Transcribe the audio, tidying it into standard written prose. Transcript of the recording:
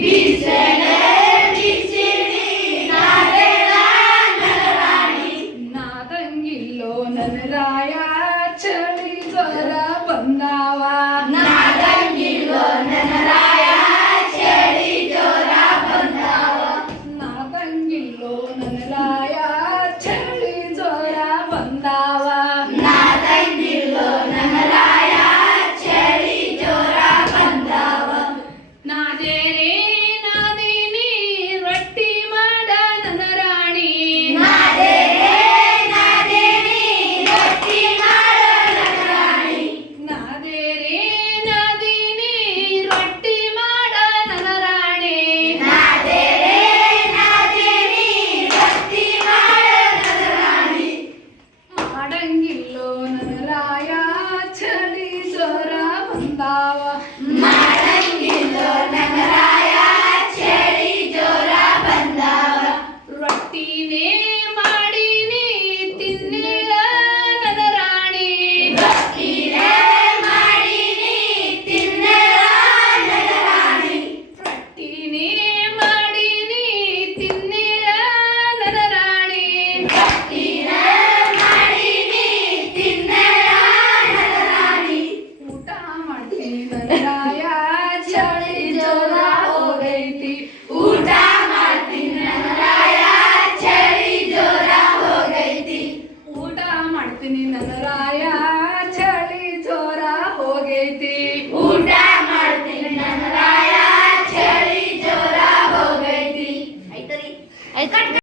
ಬಿಸಲೆ ಬಿಸಿಲಿ ನಾಡೆಲ್ಲ ನಗರಾಣಿ ನಾದಂಗಿಲ್ಲೋ ನನ್ನ ರಾಯ ಚಳಿ ಜ್ವರ ಬಂದಾವ ನಾದಂಗಿಲ್ಲೋ ನನ್ನ ರಾಯ ಚಳಿ ಜ್ವರ ಬಂದಾವ ನಾದಂಗಿಲ್ಲೋ ನನ್ನ ರಾಯ ಚಳಿ ಜ್ವರ ಬಂದಾವ ನಾದಂಗಿಲ್ಲೋ ನನ್ನ ರಾಯ ಚಳಿ ಜ್ವರ ಬಂದಾವ ನಾದೇರಿ ನಾದಿನಿ ರೊಟ್ಟಿ ಮಾಡ ನನ್ನ ರಾಣಿ ನಾದೇರೆ ನಾದೇನಿ ರೊಟ್ಟಿ ಮಾಡ ನನ್ನ ರಾಣಿ ನಾದೇರಿ ನಾದಿನಿ ರೊಟ್ಟಿ ಮಾಡ ನನ್ನ ರಾಣಿ ನಾದೇರೆ ನಾದೇನಿ ರೊಟ್ಟಿ ಮಾಡ ನನ್ನ ರಾಣಿ ಮಾಡಂಗಿಲ್ಲೋ ನನ್ನ ರಾಯ ಚಳಿ ಜ್ವರ ಬಂದಾವ ಮಾಡಂಗಿಲ್ಲೋ ನನ್ನ